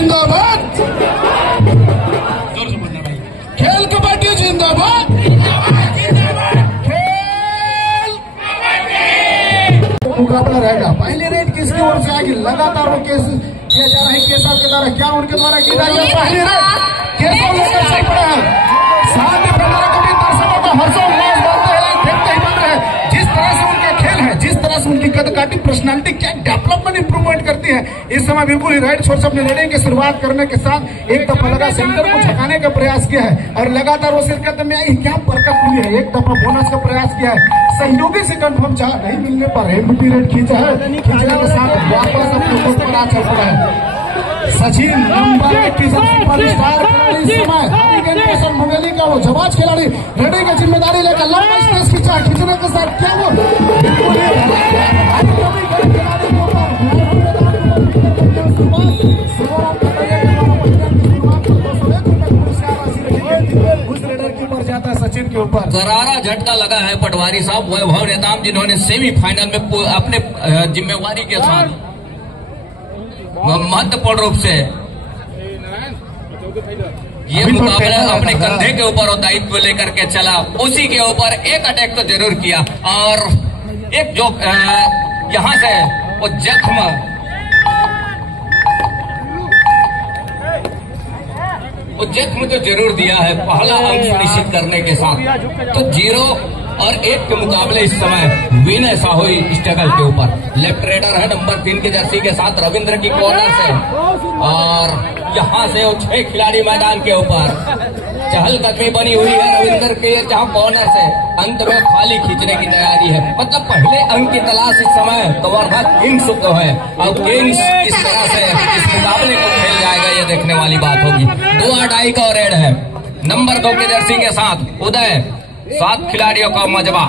जिंदाबाद, खेल कबड्डी जिंदाबाद, खेल मुकाबला रहेगा। पहली रेड किसकी ओर से आएगी? लगातार वो केस किया जा रहा है केशव के द्वारा, क्या उनके द्वारा की जाएगी? पहली रेड केशव लेकर चल पड़ा है। साथ ही कभी दर्शकों का हर्षोल्लास बढ़ते हैं, देखते ही बन रहे हैं। जिस तरह से उनका खेल है, जिस तरह से उनकी कदकाठी पर्सनालिटी क्या डेवलपमेंट इंप्रूवमेंट करती है। इस समय बिल्कुल ही राइट छोर से अपने लड़ाई की शुरुआत करने के साथ एक दफा लगा सेंटर को झकाने का प्रयास किया है और लगातार वो शिरकत में आई। क्या बरकत हुई है, एक दफा बोनस का प्रयास किया है। सहयोगी से कंफर्म चाह नहीं मिलने पर एमपी रेड खींचा है, खींचने के साथ वापस अपने खुद पर आ चल पड़ा है। सचिन नंबर 1 की सुपरस्टार खिलाड़ी इस समय हरिकेन मुंगेली का वो जवाब खिलाड़ी रेडी की जिम्मेदारी लेकर लंबा स्टेज खींचा, खींचने के साथ क्या वो उस रेडर के ऊपर जाता है सचिन के ऊपर। करारा झटका लगा है पटवारी साहब वैभव नेताम, जिन्होंने सेमीफाइनल में अपने जिम्मेवारी के साथ महत्वपूर्ण रूप से ये मुकाबला अपने कंधे के ऊपर दायित्व लेकर के चला। उसी के ऊपर एक अटैक तो जरूर किया और एक जो यहाँ से वो जख्म तो जरूर दिया है पहला अंक सुनिश्चित करने के साथ। तो 0 और 1 के मुकाबले इस समय विनय साहू स्ट्रगल के ऊपर। लेफ्ट रेडर है नंबर 3 की जर्सी के साथ रविंद्र की कॉर्नर से और यहाँ से वो 6 खिलाड़ी मैदान के ऊपर। चहलकदमी बनी हुई है रविंद्र के जहाँ कॉर्नर से अंत में खाली खींचने की तैयारी है। मतलब पहले अंक की तलाश इस समय कवर्धा किंग्स को है। अब किंग्स किस तरह से इस मुकाबले को खेल जाएगा ये देखने वाली बात होगी। 2-2 का रेड है नंबर 2 की जर्सी के साथ उदय। 7 खिलाड़ियों का मजबा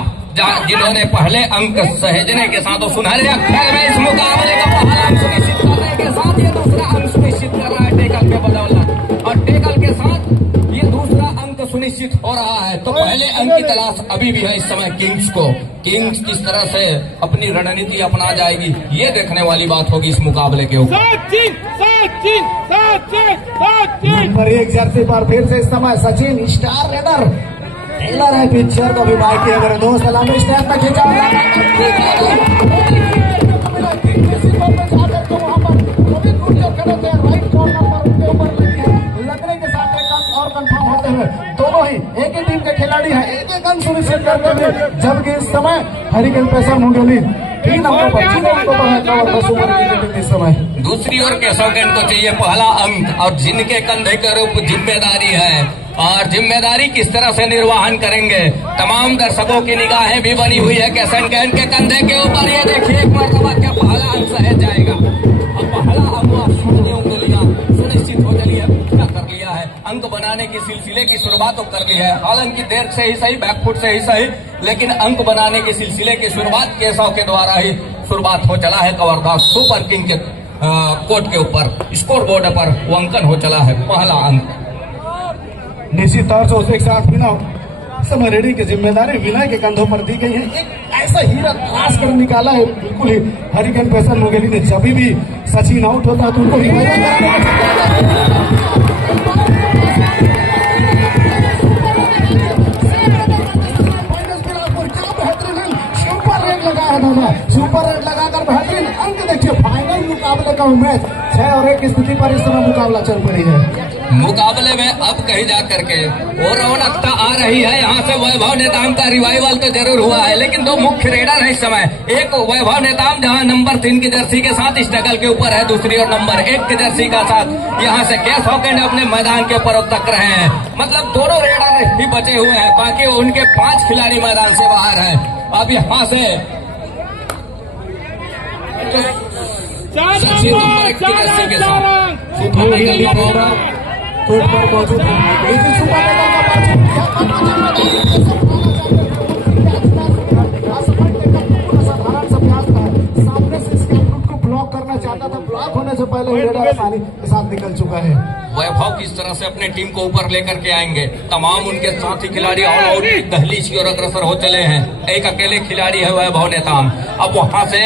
जिन्होंने पहले अंक सहेजने के साथ सुनहरे अक्षर में इस मुकाबले का पहला अंक सुनिश्चित करने के साथ ये दूसरा अंक सुनिश्चित कर रहा है टेकल के बदौलत और टेकल के साथ ये दूसरा अंक सुनिश्चित हो रहा है। तो पहले अंक की तलाश अभी भी है इस समय किंग्स को। किंग्स किस तरह से अपनी रणनीति अपना जाएगी ये देखने वाली बात होगी इस मुकाबले के ऊपर। नंबर 1 जर्सी पर फिर से इस समय सचिन स्टार रेडर टेलर है। पिक्चर को भी बाय किया अगर 2 सलामी स्टैंड में खींचा लगने के साथ और कंफर्म होते हुए दोनों ही एक ही टीम के खिलाड़ी हैं, एक अंक सुनिश्चित करते हुए। जबकि इस समय हरिकेन पेशर मुंगेली 3 अंकों पर इस समय। दूसरी ओर केशव कैंट को चाहिए पहला अंक और जिनके कंधे के रूप जिम्मेदारी है और जिम्मेदारी किस तरह से निर्वहन करेंगे। तमाम दर्शकों की निगाहें भी बनी हुई है केशव कैंट के कंधे के ऊपर। ये देखिए एक मरतबा क्या पहला अंक सहज जाएगा। अब पहला अंक सुनिश्चित हो चलिए क्या कर लिया है। अंक बनाने की सिलसिले की शुरुआत तो कर ली है, हालांकि देर से ही सही बैकफुट से ही सही, लेकिन अंक बनाने के सिलसिले की शुरुआत केशव के द्वारा ही शुरुआत हो चला है। कवर्धा सुपर किंग के कोर्ट के ऊपर स्कोर बोर्ड पर वो अंकन हो चला है पहला अंक। निश्चित तौर से उसके साथ बिना समय रेडी की जिम्मेदारी विनय के कंधों पर दी गई है। एक ऐसा हीरा तलाश कर निकाला है बिल्कुल ही हरिकेन पेशर मुंगेली ने। जब भी सचिन आउट होता है तो उनको सुपर रेड लगाकर बेहतरीन अंक। देखिए फाइनल मुकाबले का मैच 6 और 1 की स्थिति पर इस समय मुकाबला चल पड़ी है। मुकाबले में अब कहीं जा करके और रौनकता आ रही है। यहाँ से वैभव नेताम का रिवाइवल तो जरूर हुआ है, लेकिन 2 मुख्य रेडर है इस समय। एक वैभव नेताम जहाँ नंबर 3 की जर्सी के साथ स्ट्रगल के ऊपर है, दूसरी और नंबर 1 की जर्सी का साथ यहाँ से केशव कैंट अपने मैदान के ऊपर तक रहे हैं। मतलब दोनों रेडर ही बचे हुए हैं, बाकी उनके 5 खिलाड़ी मैदान से बाहर है। अब यहाँ से सचिन नंबर 1 की जर्सी के साथ कोर्ट पर मौजूद सामने से इसके को ब्लॉक करना चाहता था, ब्लॉक होने से पहले ही रेडर आसानी के साथ निकल चुका है। वैभव किस तरह से अपने टीम को ऊपर लेकर के आएंगे। तमाम उनके साथी खिलाड़ी ऑल आउट दहलीज की ओर अग्रसर हो चले हैं। एक अकेले खिलाड़ी है वैभव नेताम। अब वहां से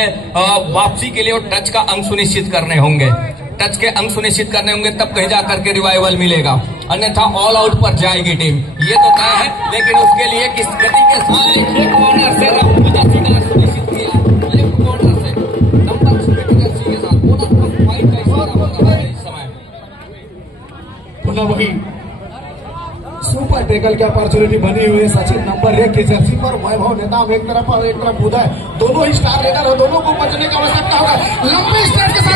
वापसी के लिए टच का अंक सुनिश्चित करने होंगे। टच के अंक सुनिश्चित करने होंगे, तब कहीं जाकर के रिवाइवल मिलेगा, अन्यथा ऑल आउट पर जाएगी टीम। ये तो तय है, लेकिन उसके लिए किस गति के साथ एक कॉर्नर से सुनिश्चित किया, लेफ्ट कॉर्नर से नंबर 6 के साथ बोनस पॉइंट का इशारा हो रहा है इस समय। पुनः वही सुपर टैकल की अपॉर्चुनिटी बनी हुई है सचिन नंबर 1 की जर्सी पर। वैभव नेताम एक तरफ और एक तरफ कूदा है, दोनों ही स्टार रेडर है, दोनों को बचने की आवश्यकता होगा। लंबे स्टार्ट के साथ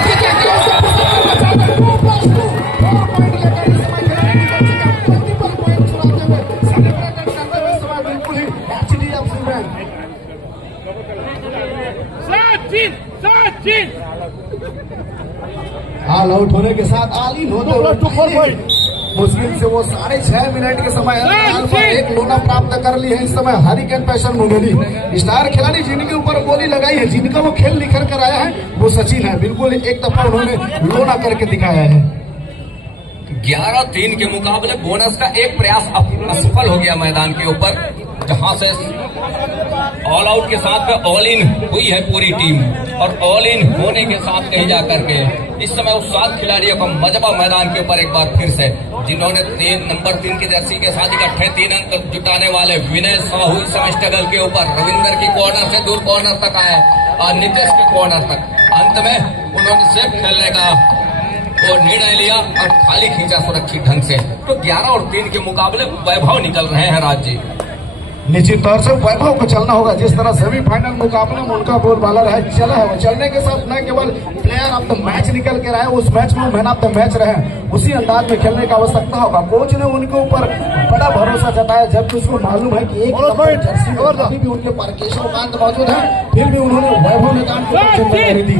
बिल्कुल ही ऑल आउट होने के साथ ऑल इन होते मुश्किल से वो 6.5 मिनट के समय पर एक लोना प्राप्त कर ली है। इस समय हरिकेन पैशन मुंगेली स्टार खिलाड़ी जिनके ऊपर गोली लगाई है, जिनका वो खेल निखर कर आया है, वो सचिन है। बिल्कुल एक दफा उन्होंने लोना करके दिखाया है। 11-3 के मुकाबले बोनस का एक प्रयास असफल हो गया मैदान के ऊपर, जहां से ऑल आउट के साथ ऑल इन हुई है पूरी टीम, और ऑल इन होने के साथ कहीं जाकर के इस समय उस 7 खिलाड़ियों का मजबा मैदान के ऊपर एक बार फिर से, जिन्होंने नंबर 3 की जर्सी के साथ इकट्ठे 3 अंक जुटाने वाले विनय साहू इस समय स्ट्रगल के ऊपर रविंदर की कॉर्नर से दूर कॉर्नर तक आए और नितेश के कॉर्नर तक। अंत में उन्होंने सेफ खेलने का और निर्णय लिया और खाली खींचा सुरक्षित ढंग से। तो 11 और 3 के मुकाबले वैभव निकल रहे हैं राज जी। निश्चित तौर से वैभव को चलना होगा। जिस तरह सेमीफाइनल मुकाबले में उनका बोलबाला रहा चला है, वो चलने के साथ न केवल प्लेयर ऑफ द मैच निकल के रहे, उस मैच में मैन ऑफ द मैच रहे, उसी अंदाज में खेलने की आवश्यकता होगा। कोच ने उनके ऊपर बड़ा भरोसा जताया, जबकि उसको मालूम है कि एक जर्सी में अभी भी उनके पास केशवकांत मौजूद है, फिर भी उन्होंने वैभव नेताम को जिम्मेदारी दी।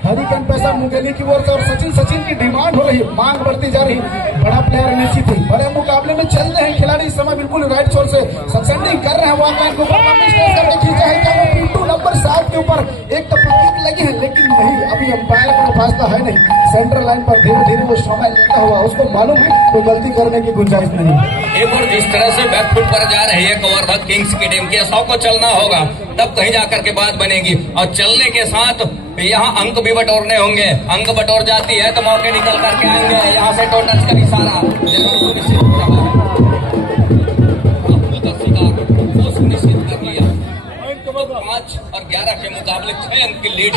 हरिकेन पैसा मुंगेली की ओर से और सचिन की डिमांड हो रही, मांग बढ़ती जा रही, बड़ा प्लेयर निश्चित ही बड़े मुकाबले में चल रहे हैं खिलाड़ी। इस समय बिल्कुल राइट छोर से सक्सेंडिंग कर रहे हैं, वहां लाइन को खींचा है क्या वो पिंटू नंबर 7 के ऊपर एक तो किक लगी है, लेकिन नहीं, अभी अंपायर का फैसला है नहीं। सेंट्रल लाइन पर धीरे धीरे वो समय लेता हुआ, उसको मालूम है कोई गलती करने की गुंजाइश नहीं। एक और जिस तरह से बैकफुट पर जा रही है कवर्धा किंग्स की टीम के 100 को चलना होगा, तब कहीं जाकर के बात बनेगी, और चलने के साथ यहाँ अंक भी बटोरने होंगे। अंक बटोर जाती है तो मौके निकल करके आएंगे। यहाँ से टोटल का इशारा जरूर सुनिश्चित हो रहा है, वो सुनिश्चित कर लिया। 5 और 11 के मुकाबले 6 अंक की लीड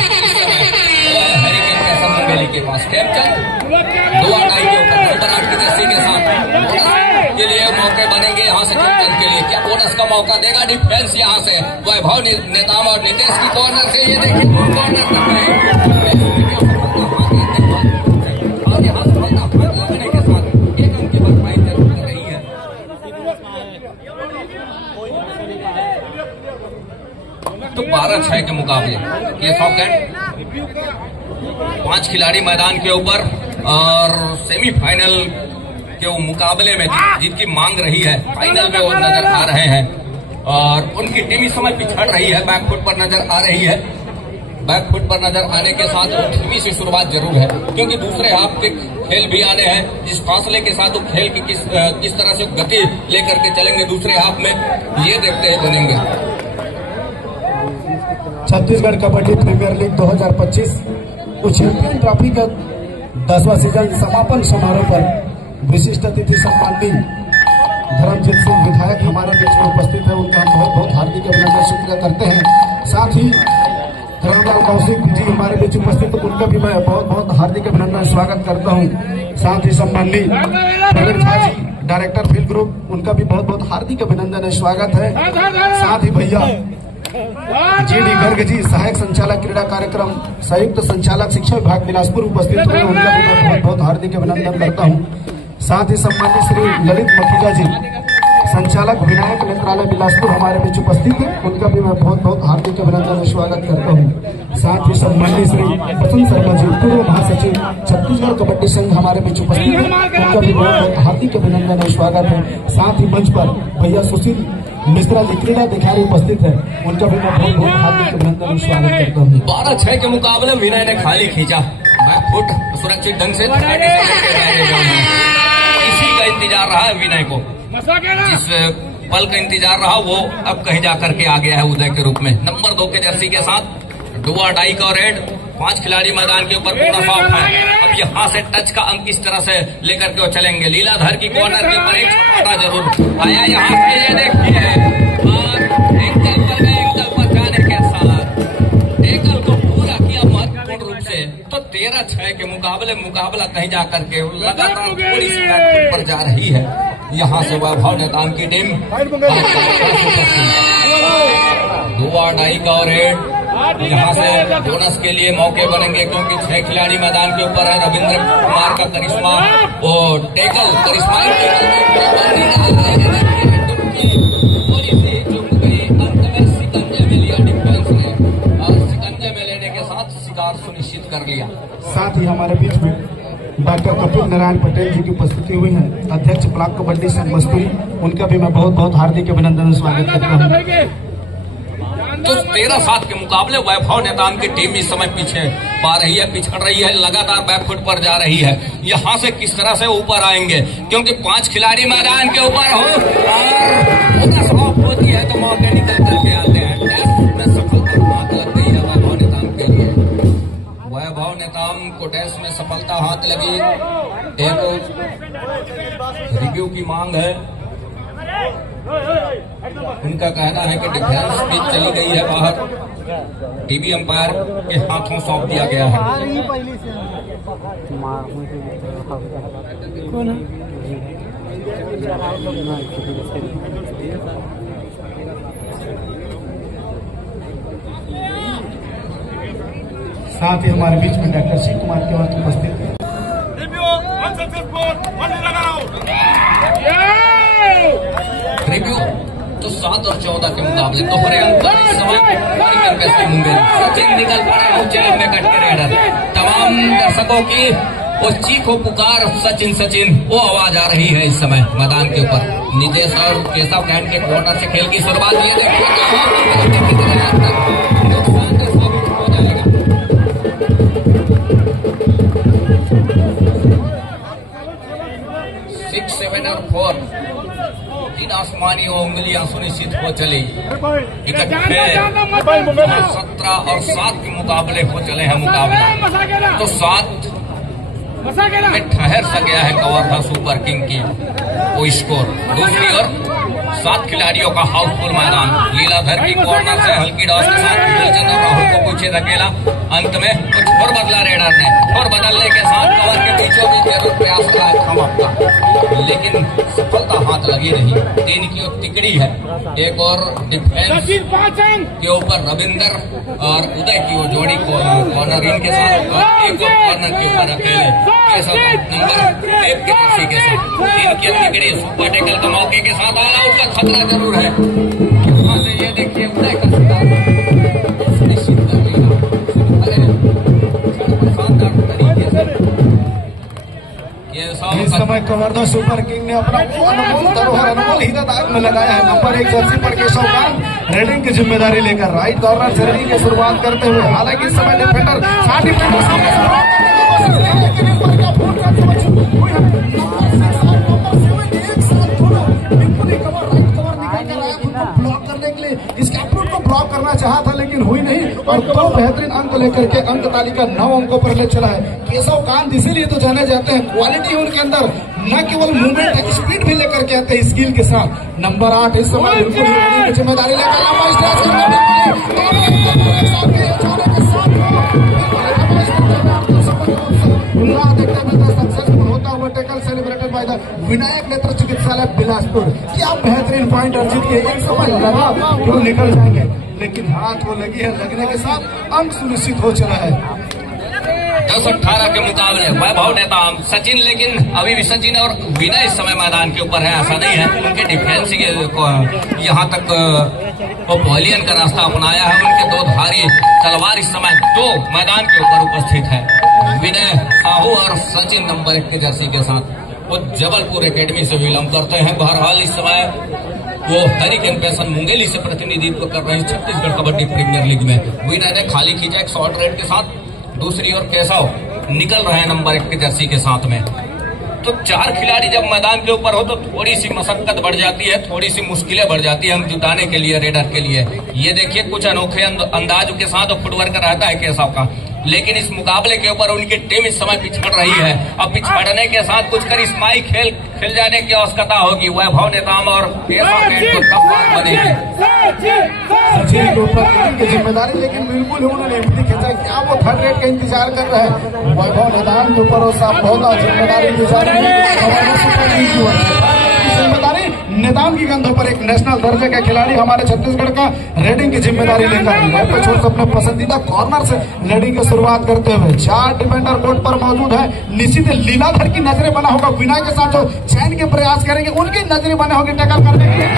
हरिकेन पैसा मुंगेली के पास। खेमचंद 2-2 के ऊपर नंबर 8 की जर्सी के साथ के लिए मौके बनेंगे यहाँ से खेमचंद के लिए। क्या बोनस का मौका देगा डिफेंस यहाँ से वैभव नेताम और नितेश की कॉर्नर से? ये देखिए कॉर्नर तक और यहाँ सफलता लगने के साथ 1 अंक की भरपाई जरूर कर रही है। तो 12-6 के मुकाबले ये सॉकेट 5 खिलाड़ी मैदान के ऊपर, और सेमीफाइनल के वो मुकाबले में जिनकी मांग रही है, फाइनल में वो नजर आ रहे हैं, और उनकी टीम इस समय पिछड़ रही है, बैकफुट पर नजर आ रही है। बैकफुट पर नजर आने के साथ धीमी सी शुरुआत जरूर है, क्योंकि दूसरे हाफ के खेल भी आने हैं। जिस फासले के साथ वो खेल की किस तरह से गति लेकर के चलेंगे दूसरे हाफ में, ये देखते ही बनेंगे। Chhattisgarh kabaddi premier league 2025 champion trophy का 10वां सीजन समापन समारोह पर विशिष्ट अतिथि सम्माननीय धर्मजीत सिंह विधायक हमारे बीच में उपस्थित है। उनका हम बहुत बहुत हार्दिक अभिनंदन शुक्रिया करते हैं। साथ ही रामलाल कौशिक जी हमारे बीच उपस्थित, उनका भी मैं बहुत बहुत हार्दिक अभिनंदन स्वागत करता हूं। साथ ही सम्माननीय Praveen Jha ji director field group, उनका भी बहुत बहुत हार्दिक अभिनंदन स्वागत है। साथ ही भैया GD गर्ग जी सहायक संचालक क्रीड़ा कार्यक्रम संयुक्त संचालक शिक्षा विभाग बिलासपुर उपस्थित हुए, उनका भी मैं बहुत बहुत हार्दिक अभिनंदन करता हूं। साथ ही सम्मानित श्री ललित मखीजा जी संचालक विनायक नेत्रालय बिलासपुर हमारे बीच उपस्थित है, उनका भी मैं बहुत बहुत हार्दिक अभिनंदन और स्वागत करता हूँ। साथ ही सम्मानित श्री बसंत शर्मा जी पूर्व महासचिव छत्तीसगढ़ कबड्डी संघ हमारे बीच उपस्थित है, उनका भी बहुत बहुत हार्दिक अभिनंदन और स्वागत है। साथ ही मंच पर भैया सुशील मिश्रा जी क्रीड़ा अधिकारी उपस्थित है, उनका भी मैं बहुत बहुत हार्दिक अभिनंदन और स्वागत करता हूँ। 12-6 के मुकाबले विनय ने खाली खींचा, बैकफुट सुरक्षित ढंग से इसी का इंतजार रहा है विनय को, जिस पल का इंतजार रहा वो अब कहीं जाकर के आ गया है उदय के रूप में। नंबर 2 के जर्सी के साथ डुआ डाई का रेड 5 खिलाड़ी मैदान के ऊपर पूरा साफ है। अब यहाँ से टच का अंक इस तरह से लेकर के वो चलेंगे। लीलाधर की कॉर्नर के ऊपर एक छपाटा जरूर आया यहाँ से, ये देखिए, और एंकल पर जाने के साथ टेकल को पूरा किया महत्वपूर्ण रूप से। तो 13-6 के मुकाबला कहीं जाकर के लगातार थोड़ी सी बैकफुट पर जा रही है। यहाँ से वैभव नेताम की टीम 2-2 का रेड। यहाँ से बोनस के लिए मौके बनेंगे क्योंकि 6 खिलाड़ी मैदान के ऊपर है। रविंद्र कुमार का करिश्मा और टेकल करिश्मा सिकंजे में लिया डिफेंस ने, और सिकंजे में लेने के साथ शिकार सुनिश्चित कर लिया। साथ ही हमारे बीच में डॉक्टर कपिल नारायण पटेल जी की उपस्थिति हुई है, अध्यक्ष ब्लॉक कबड्डी संघ मस्तूरी। उनका भी मैं बहुत बहुत हार्दिक अभिनंदन और स्वागत करता हूँ। तो 13-7 के मुकाबले वैभव नेताम की टीम इस समय पीछे पा रही है, पिछड़ रही है, लगातार बैकफुट पर जा रही है। यहाँ से किस तरह से ऊपर आएंगे क्योंकि 5 खिलाड़ी मैदान के ऊपर हो और होती है तो मौके निकल करके आते हैं। टेस्ट में सफलता हाथ लग गई है वैभव नेताम के लिए। वैभव नेताम को टेस्ट में सफलता हाथ लगी। एक रिव्यू की मांग है। उनका कहना है कि डिफेंस भी चली गई है बाहर, टीवी अंपायर के हाथों सौंप दिया गया है। साथ ही हमारे बीच में डॉक्टर शिव कुमार केवल उपस्थित है। रिव्यू तो 7 और 14 के मुकाबले दोहरे अंक सचिन निकल पड़े ऊंचे लंबे कट के रेडर। तमाम दर्शकों की वो चीखो पुकार सचिन सचिन वो आवाज आ रही है इस समय मैदान के ऊपर। नितेश और केशव कैंट के कॉर्नर से खेल की शुरुआत की है। 6, 7 और 4 तीन आसमानी उंगलियां सुनिश्चित हो चली। 17 और 7 के मुकाबले हो चले हैं मुकाबला। तो 7 में ठहर सा गया है कवर्धा सुपर किंग की वो स्कोर। दूसरी ओर 7 खिलाड़ियों का हाउसफुल मैदान। लीलाधर की कॉर्नर से हल्की डॉस के साथ चंद्र राहुल को पीछे धकेला। अंत में कुछ और बदला रेडर ने, और बदलने के साथ कवर के बीचों बीच जरूर प्रयास करा थमकता, लेकिन सफलता हाथ लगी नहीं। 3 की तिकड़ी है। एक और डिफेंस के ऊपर रविंदर और उदय की वो जोड़ी को कॉर्नर इनके साथ, और एक और कॉर्नर के ऊपर अकेले नंबर 1 के किसी के साथ 3 की तिकड़ी सुपर टेकल के मौके के साथ ऑल आउट का खतरा जरूर है। यहाँ से ये देखिए उदय का शिकार निश्चित कर लिया। इस समय कवर्धा सुपर किंग ने अपना अनमोल धरोहर अनमोल हीरा दाग में लगाया है। नंबर 1 जर्सी पर केशव कांत रेडिंग की जिम्मेदारी लेकर राइट कॉर्नर से रेडिंग की शुरुआत करते हुए, हालांकि इस समय डिफेंडर ब्लॉक करने के लिए इसके अप्रोच को ब्लॉक करना चाहा था, लेकिन हुई नहीं, और 2 बेहतरीन अंक लेकर के अंक तालिका 9 अंकों पर ले चला है। केशव कांत इसीलिए तो जाने जाते हैं, क्वालिटी उनके अंदर न केवल मूवमेंट है, स्पीड भी लेकर के आते हैं स्किल के साथ। नंबर 8 इस समय बिल्कुल जिम्मेदारी लेकर सक्सेसफुल होता हुआ tackle celebrated by the Vinayak नेत्र चिकित्सालय बिलासपुर। क्या बेहतरीन पॉइंट अर्जित किए। एक समय लगा वो निकल जाएंगे, लेकिन हाथ वो लगी है, लगने के साथ अंक सुनिश्चित हो चला है। 10-18 के मुकाबले वैभव नेताम सचिन, लेकिन अभी भी सचिन और विनय इस समय मैदान के ऊपर है, ऐसा नहीं है। उनके डिफेंस यहाँ तक पवेलियन का रास्ता अपनाया है। उनके 2 धारी तलवार इस समय 2 मैदान के ऊपर उपस्थित है। विनय साहू और सचिन नंबर 1 के जर्सी के साथ वो जबलपुर एकेडमी से बिलोंग करते हैं। बहरहाल इस समय वो हरिकेन पैसन मुंगेली से प्रतिनिधित्व कर रहे हैं छत्तीसगढ़ कबड्डी प्रीमियर लीग में। विनय ने खाली खींचा एक शॉर्ट रेड के साथ। दूसरी ओर केशव निकल रहे हैं नंबर 1 के जर्सी के साथ में। तो 4 खिलाड़ी जब मैदान के ऊपर हो तो थोड़ी सी मशक्कत बढ़ जाती है, थोड़ी सी मुश्किलें बढ़ जाती है हम जुटाने के लिए, रेडर के लिए। ये देखिए कुछ अनोखे अंदाज के साथ फुटवर्क रहता है केशव का। लेकिन इस मुकाबले के ऊपर उनकी टीम इस समय पिछड़ रही है। अब पिछड़ने के साथ कुछ करिश्माई खेल खेल जाने की आवश्यकता होगी। वैभव नेताम और बनेगी सचिन के ऊपर की जिम्मेदारी, लेकिन बिल्कुल उन्होंने एमटी खींचा। क्या वो थर्ड रेट का इंतजार कर रहे हैं? वैभव नेताम के ऊपर साफ होगा जिम्मेदारी जिम्मेदारी निदान की कंधों पर एक नेशनल दर्जे का खिलाड़ी हमारे छत्तीसगढ़ का रेडिंग की जिम्मेदारी लेकर छोड़ अपने पसंदीदा कॉर्नर से रेडिंग की शुरुआत करते हुए 4 डिफेंडर कोर्ट पर मौजूद है। निश्चित लीलाधर की नजरें बना होगा विनय के साथ जो चैन के प्रयास करेंगे, उनकी नजरें बने होगी टक्कर करने के लिए।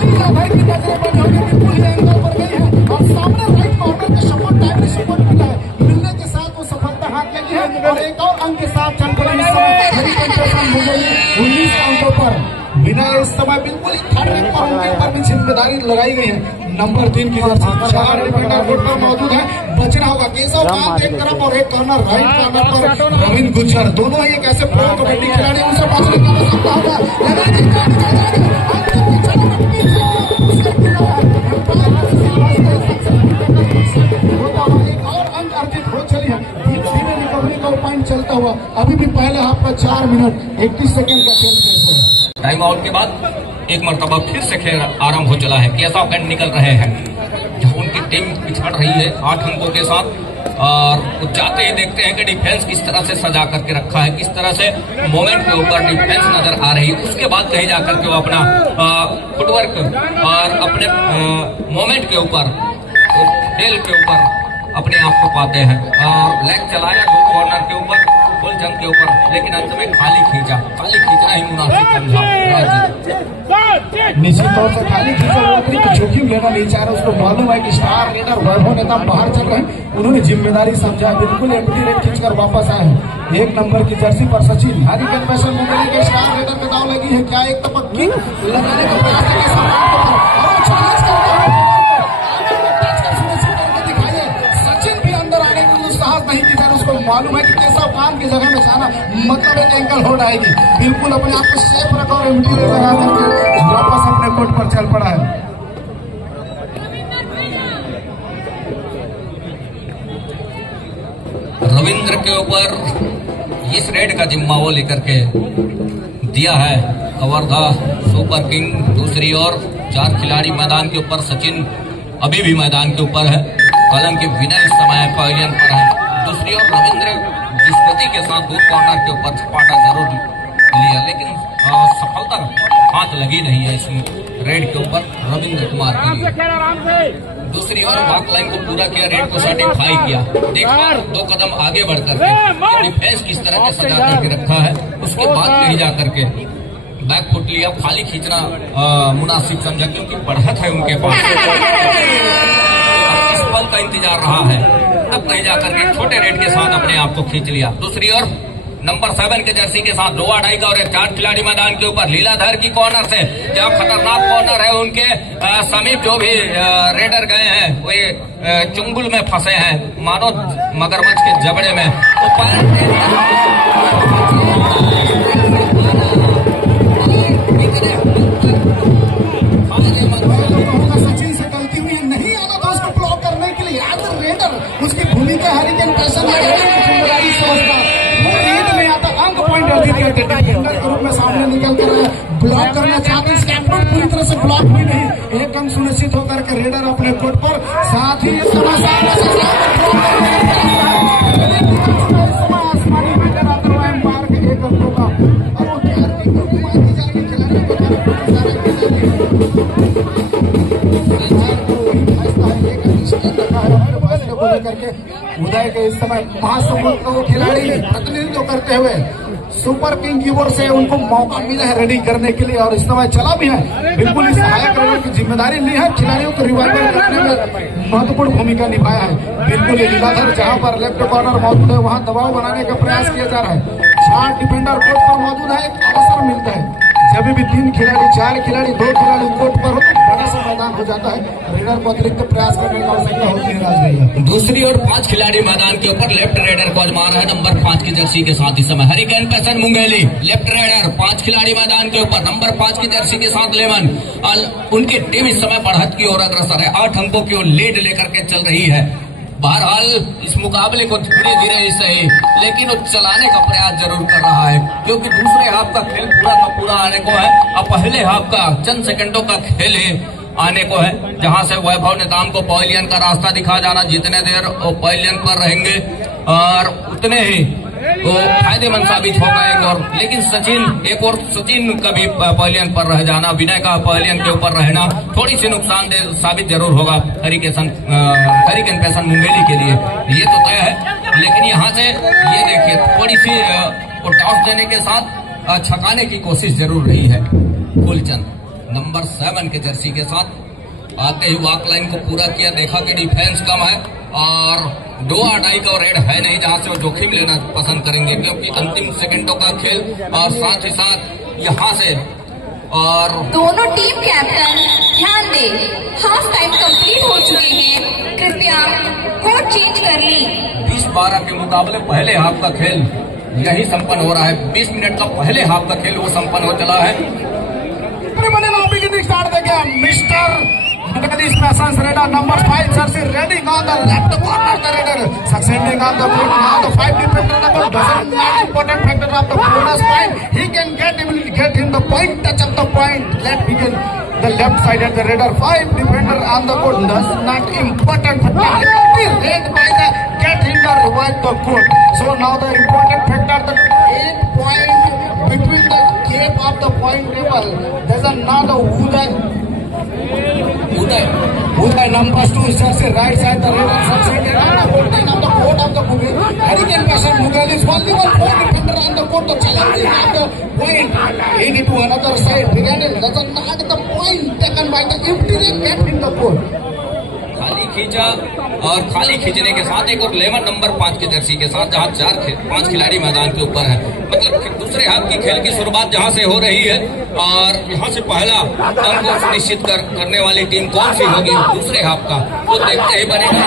लीलाधर की नजरें बने होगी, बिल्कुल एंगल पर गई है और सामने राइट कॉर्नर का सपोर्ट टाइम सपोर्ट मिला है। मिलने के साथ वो सफलता हाथ लगी है और एक और अंक के साथ चल पड़े 19 अंकों पर। विनय इस समय बिल्कुल थर्ड रैंक पर उनके ऊपर भी जिम्मेदारी लगाई गई है। नंबर 3 की जर्सी 4 डिफेंडर कोर्ट पर मौजूद है। बचना होगा केशव कांत एक तरफ और एक कॉर्नर राइट कॉर्नर पर रविंद्र गुज्जर, दोनों ही एक ऐसे प्रो कबड्डी खिलाड़ी, उनसे बचने का आवश्यकता होगा। एक और अंक अर्जित हो चली है। रिकवरी का पॉइंट चलता हुआ अभी भी पहले हाफ का 4 मिनट 31 सेकंड का खेल खेलते हैं। टाइम आउट के बाद एक मरतबा फिर से खेल आरंभ हो चला है। केशव कांत निकल रहे हैं जहाँ उनकी टीम पिछड़ रही है 8 अंकों के साथ और जाते ही देखते हैं कि डिफेंस किस तरह से सजा करके रखा है, किस तरह से मोमेंट के ऊपर डिफेंस नजर आ रही है। उसके बाद कहीं जाकर के वो अपना फुटवर्क और अपने मोमेंट के ऊपर खेल के ऊपर अपने आप को पाते हैं। और लेग चलाया 2 कॉर्नर के ऊपर, फुल जंप के ऊपर, लेकिन अंत में खाली खींचना ही मुनासिब समझा। निश्चित तौर से खाली खींचा अतिरिक्त जोखिम लेना नहीं चाह रहा। उसको मालूम है कि स्टार लीडर वैभव नेताम बाहर चल रहे हैं, उन्होंने जिम्मेदारी समझा, बिल्कुल एम्प्टी रेट खींचकर वापस आए हैं। 1 नंबर की जर्सी पर सचिन हारी कन्फेशन मुंबई के स्टार लीडर पे दाव लगी है। क्या एक तपक्की लगाने का नहीं की जाए। उसको मालूम है कि केशव कांत की जगह में जाना मतलब एक एंकल होल्ड आएगी। बिल्कुल अपने आप को सेफ रखा और एमटी लगा करके वापस अपने कोर्ट पर चल पड़ा है। रविंद्र के ऊपर इस रेड का जिम्मा वो लेकर के दिया है। कवर्धा सुपर किंग दूसरी ओर 4 खिलाड़ी मैदान के ऊपर, सचिन अभी भी मैदान के ऊपर है। कलम के विनय इस समय पवेलियन पर है। दूसरी ओर रविंद्र जिस गति के साथ 2 कॉर्नर के ऊपर छपाटा जरूर लिया, लेकिन सफलता हाथ लगी नहीं है इस रेड के ऊपर रविंद्र कुमार के लिए। दूसरी ओर वॉक लाइन को पूरा किया, रेड को सर्टिफाई किया। देखा 2 कदम आगे बढ़कर के डिफेंस किस तरह से सजा करके रखा है, उसके बाद कहीं जाकर के बैक फुट लिया। खाली खींचना मुनासिब समझा क्योंकि बढ़त है उनके पास। इस पल का इंतजार रहा है, अब कहीं जाकर के छोटे रेड के साथ अपने आप को खींच लिया। दूसरी ओर नंबर 7 के जर्सी के साथ 2 अढ़ाई का और 4 खिलाड़ी मैदान के ऊपर। लीलाधर की कॉर्नर से क्या खतरनाक कॉर्नर है, उनके समीप जो भी रेडर गए हैं वे चुंगुल में फंसे हैं, मानो मगरमच्छ के जबड़े में। सचिन से गलती हुई नहीं आना था उसको ब्लॉक करने के लिए। रेडर उसकी भूमिका हरिकेन पैशन जिम्मेदारी समझता, वो रेड में आता अंक पॉइंट डिफेंडर के रूप में सामने निकल कर ब्लॉक करना चाहते। स्टैंडर्ड पूरी तरह से ब्लॉक हुई नहीं, एक अंक सुनिश्चित होकर के रेडर अपने कोर्ट पर। साथ ही आसमानी बेटर आता है एम्पायर के 1 अंकों का और वो करके उदय के इस समय महासमुद्र को खिलाड़ी प्रतिनिधित्व करते हुए सुपर किंग की ओर से उनको मौका मिला है रेडिंग करने के लिए और इस समय चला भी है। बिल्कुल इस सहायक रेडर की जिम्मेदारी ली है, खिलाड़ियों को रिवाइवल करने में महत्वपूर्ण भूमिका निभाया है। बिल्कुल लीलाधर जहां पर लेफ्ट कॉर्नर मौजूद है वहां दबाव बनाने का प्रयास किया जा रहा है। 4 डिफेंडर कोर्ट पर मौजूद है, एक अवसर मिलता है जब भी 3 खिलाड़ी 4 खिलाड़ी 2 खिलाड़ी कोर्ट पर हो तो बड़ा सा मैदान हो जाता है, रेडर को अतिरिक्त प्रयास करने की आवश्यकता होती है। राज भैया दूसरी ओर 5 खिलाड़ी मैदान के ऊपर लेफ्ट रेडर को आजमा रहा है नंबर 5 की जर्सी के साथ। इस समय hurricane passion Mungeli left raider 5 खिलाड़ी मैदान के ऊपर नंबर 5 की जर्सी के साथ लेमन। उनकी टीम इस समय बढ़त की ओर अग्रसर है, 8 अंकों की ओर लीड लेकर के चल रही है। बहरहाल इस मुकाबले को धीरे धीरे ही सही लेकिन वो चलाने का प्रयास जरूर कर रहा है, क्योंकि दूसरे हाफ का खेल पूरा का पूरा आने को है और पहले हाफ का चंद सेकंडों का खेल है आने को है, जहां से वैभव नेताम को पवेलियन का रास्ता दिखा जाना। जितने देर वो पवेलियन पर रहेंगे और उतने ही वो फायदेमंद साबित हो गए। और लेकिन सचिन का भी पवेलियन पर रह जाना, विनय का पवेलियन के ऊपर रहना थोड़ी सी नुकसानदेह साबित जरूर होगा हरिकेन पैसन मुंगेली के लिए, ये तो तय है। लेकिन यहाँ से ये देखिए थोड़ी सी टॉस देने के साथ छकाने की कोशिश जरूर रही है। फुलचंद नंबर 7 के जर्सी के साथ आते ही वॉक लाइन को पूरा किया, देखा कि डिफेंस कम है और 2-2 का रेड है नहीं जहां से वो जोखिम लेना पसंद करेंगे, क्योंकि अंतिम सेकंडों का खेल और साथ ही साथ यहाँ से और दोनों टीम कैप्टन ध्यान दें, हाफ टाइम कंप्लीट हो चुके हैं, कृपया कोर्ट चेंज कर लें। 20-12 के मुकाबले पहले हाफ का खेल यही संपन्न हो रहा है। 20 मिनट का पहले हाफ का खेल वो संपन्न हो चला है। Mister raider number 5 jersey reading on the left corner the raider succeeding on the foot. Now the 5 defender number doesn't not important factor of the bonus point. He can get him the point, touch up the point. Let begin the left side at the raider. 5 defender on the court does not important factor. Red by the get him the revive the court. So now the important factor the 8 point between the gap of the point table. There's another Uday number 2 jersey right side the raider succeeding on the court of the Mughal. Hurricane Passion Mughal is volleyball 4 defender on the court to challenge at the point. In into another side. Began does not the point taken by the empty get in the court. खाली खींचा और खाली खींचने के साथ एक और lemon number 5 की जर्सी के साथ, जहां 5 खिलाड़ी मैदान के ऊपर है। मतलब दूसरे हाफ की खेल की शुरुआत जहां से हो रही है और यहां से पहला अंक सुनिश्चित करने वाली टीम कौन सी होगी दूसरे हाफ का, वो देखते ही बनेगा।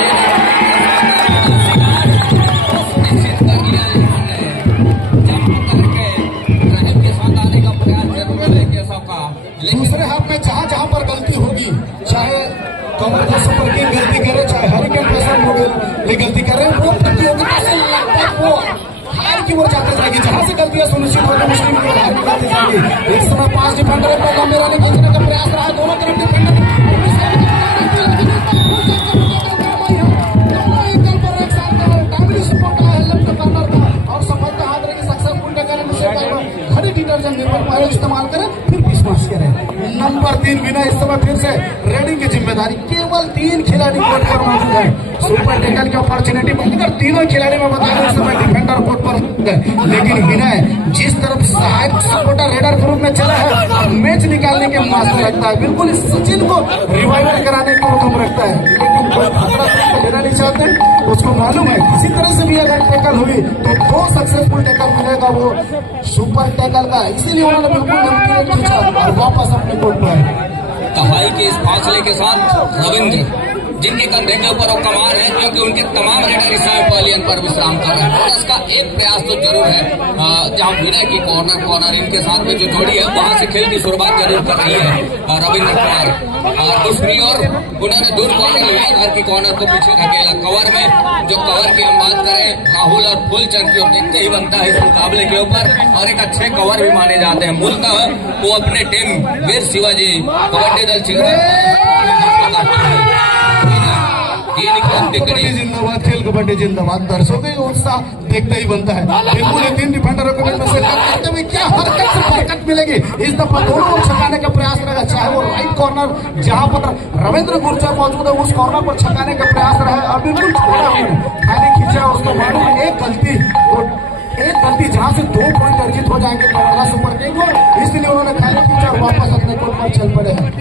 सुनिश्चित कर लिया के साथ आने का प्रयास जरूर है केशव का। दूसरे हाफ में जहां पर गलती होगी, चाहे कमर का सुपर टीम गलती करे चाहे हरिकेन पैसन मुंगेली गलती करे, वो प्रतियोगिता से लगभग वो हार की ओर जाते जाएगी। जहां से गलतियां सुनिश्चित होगी मुस्लिम की हार की जाती जाएगी। इस समय 5 डिफेंडर पर लंबे रन खींचने का प्रयास रहा है, दोनों तरफ डिफेंडर और सफलता हाथ रखी सक्सेसफुल खड़ी डिटर्जेंट इस्तेमाल करें फिर विश्वास करें। नंबर 3 विनय इस समय फिर से रेडिंग की जिम्मेदारी, केवल 3 खिलाड़ी कोर्ट पर मौजूद है। सुपर टैकल की अपॉर्चुनिटी मिलकर तीनों खिलाड़ी में बताया इस समय डिफेंडर कोर्ट पर है, लेकिन विनय जिस तरफ सहायक सपोर्टर रेडर ग्रुप में चला है मैच निकालने के मास्टर लगता है, बिल्कुल इस सचिन को रिवाइवल कराने का हुक्म रखता है, लेकिन कोई खतरा लेना नहीं चाहते। उसको मालूम है किसी तरह से भी अगर टैकल हुई तो 2 सक्सेसफुल टैकल मिलेगा वो सुपर टैकल का, इसीलिए उन्होंने बिल्कुल खींचा और वापस अपने कोर्ट पर है। दहाई के इस फासले के साथ रविंद्र जिनके कंधे के ऊपर वो कमान है, क्योंकि उनके तमाम रेडर इस समय पवेलियन पर विश्राम कर रहे हैं। और इसका एक प्रयास तो जरूर है, जहां विनय की कॉर्नर इनके साथ में जो जोड़ी है वहां से खेल की शुरुआत जरूर कर रही है रविंद्र कुमार। दूसरी ओर उन्होंने दूर कॉर्नर लिया, घर की कॉर्नर को पीछे धकेला। कवर में जो कवर की हम बात करें राहुल और फुलचंद की देखते ही बनता है इस मुकाबले के ऊपर, और एक अच्छे कवर भी माने जाते हैं। मूलतः वो अपने टीम वीर शिवाजी कबड्डी दल जिंदाबाद, खेल कबड्डी जिंदाबाद, दर्शकों का उत्साह देखते ही बनता है। बिल्कुल 3 डिफेंडरों को में से करते हुए क्या हरकत से बरकत मिलेगी। इस दफा दोनों को छकाने का प्रयास रहेगा, चाहे वो राइट कॉर्नर जहां पर रविंद्र गुर्जर मौजूद है उस कॉर्नर पर छकाने का प्रयास रहा है। और बिल्कुल छोड़ा खाली खींचा, उसको मालूम एक गलती जहां से 2 पॉइंट अर्जित हो जाएंगे तो सुपर किंग, इसलिए उन्होंने खाली खींचा और वापस अपने कोर्ट पर चल पड़े हैं।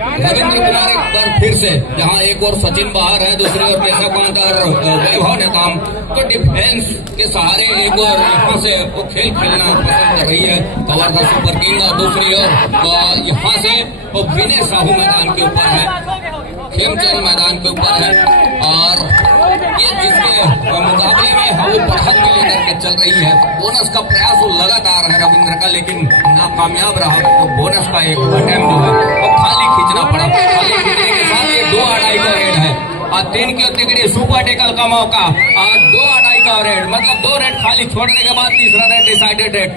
रविंद्र कुमार एक बार फिर से, जहां एक और सचिन बाहर है, दूसरी ओर केशवकांत और वैभव नेताम तो डिफेंस के सहारे एक और यहाँ से वो खेल खेलना पसंद कर रही है कवर्धा सुपर किंग, और दूसरी ओर यहाँ से वो विनय साहू मैदान के ऊपर है, खेमचंद मैदान के ऊपर है, और ये जिसके मुकाबले में वो बढ़त में लेकर के चल रही है। बोनस का प्रयास वो लगातार है रविंद्र का, लेकिन नाकामयाब रहा। तो बोनस का एक अटेम्प्ट जो है वो खाली खींचना पड़ा। खाली खींचने के साथ ये 2-2.5 का रेड है, और 3 की तिकड़ी सुपर टेकल का मौका, और 2-2.5 का रेड, मतलब 2 रेड खाली छोड़ने के बाद तीसरा रेड डिसाइडेड रेड।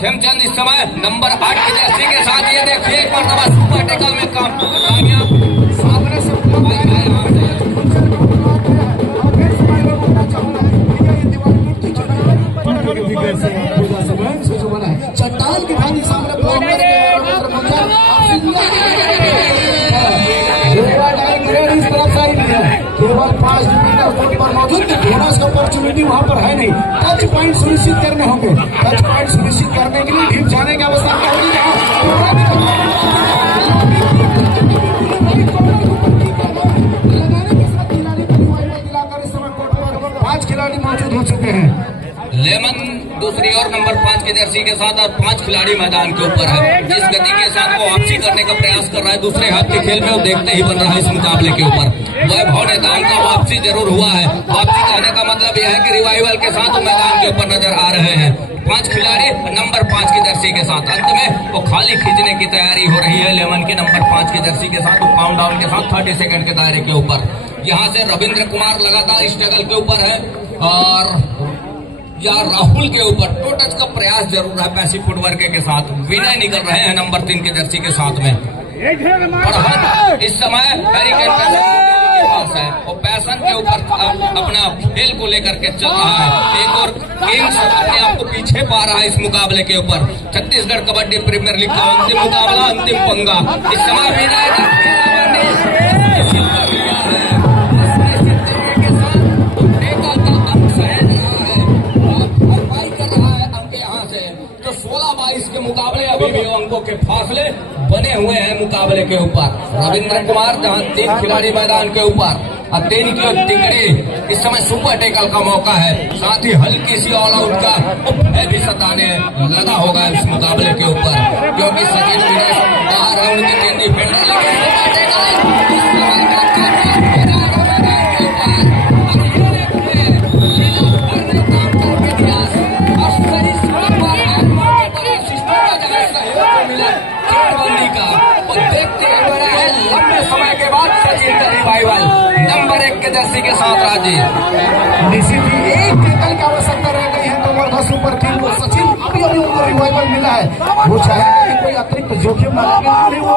खेमचंद इस समय नंबर 8 की जर्सी के साथ, ये देखिए एक मरतबा सुपर टेकल में कामयाब सामने से चट्टान की भांति सामने इस तरफ साइड है, केवल 5 मीटर कोर्ट पर मौजूद बोनस का अपॉर्चुनिटी वहां पर है नहीं। टच पॉइंट सुनिश्चित करने होंगे, टच पॉइंट सुनिश्चित करने के लिए ढीप जाने की आवश्यकता होगी। इस समय कोर्ट पर 5 खिलाड़ी मौजूद हो चुके हैं। लेमन दूसरी ओर नंबर 5 की जर्सी के साथ, और 5 खिलाड़ी मैदान के ऊपर है। जिस गति के साथ वो वापसी करने का प्रयास कर रहा है दूसरे हाथ के खेल में, वो देखते ही बन रहा है इस मुकाबले के ऊपर। वैभव नेताम का वापसी जरूर हुआ है। वापसी कहने का मतलब यह है कि रिवाइवल के साथ वो मैदान के ऊपर नजर आ रहे हैं। 5 खिलाड़ी नंबर 5 की जर्सी के साथ, अंत में वो खाली खींचने की तैयारी हो रही है लेमन के नंबर 5 की जर्सी के साथ, काउंट डाउन के साथ 30 सेकंड के दायरे के ऊपर। यहाँ से रविंद्र कुमार लगातार स्ट्रगल के ऊपर है, और या राहुल के ऊपर टो टच का प्रयास जरूर है पैसिव फुटवर्क के साथ। विनय निकल रहे हैं नंबर 3 की जर्सी के साथ में। इस समय हैरिकेन के पास है, और पैसन के ऊपर अपना खेल को लेकर के चल रहा है। एक और किंग्स अपने आप को पीछे पा रहा है इस मुकाबले के ऊपर। छत्तीसगढ़ कबड्डी प्रीमियर लीग का अंतिम मुकाबला, अंतिम पंगा। इस समय विनय के मुकाबले अभी भी अंकों के फासले बने हुए हैं मुकाबले के ऊपर। रविंद्र कुमार जहां 3 खिलाड़ी मैदान के ऊपर, और 3 की तिकड़ी इस समय सुपर टेकल का मौका है, साथ ही हल्की सी ऑल आउट का भय भी सताने लगा होगा इस मुकाबले के ऊपर, क्योंकि सचिन बाहर है, उनके 3 डिफेंडर लगे। लंबे समय के बाद सचिन का रिवाइवल नंबर 1 के जर्सी के साथ राजीव निश्चित ही एक टेकल की आवश्यकता रह गई है। तो वर्धा सुपर किंग को सचिन अभी उनको रिवाइवल मिला है, वो चाहेगा कि कोई अतिरिक्त जोखिम न लेने, वो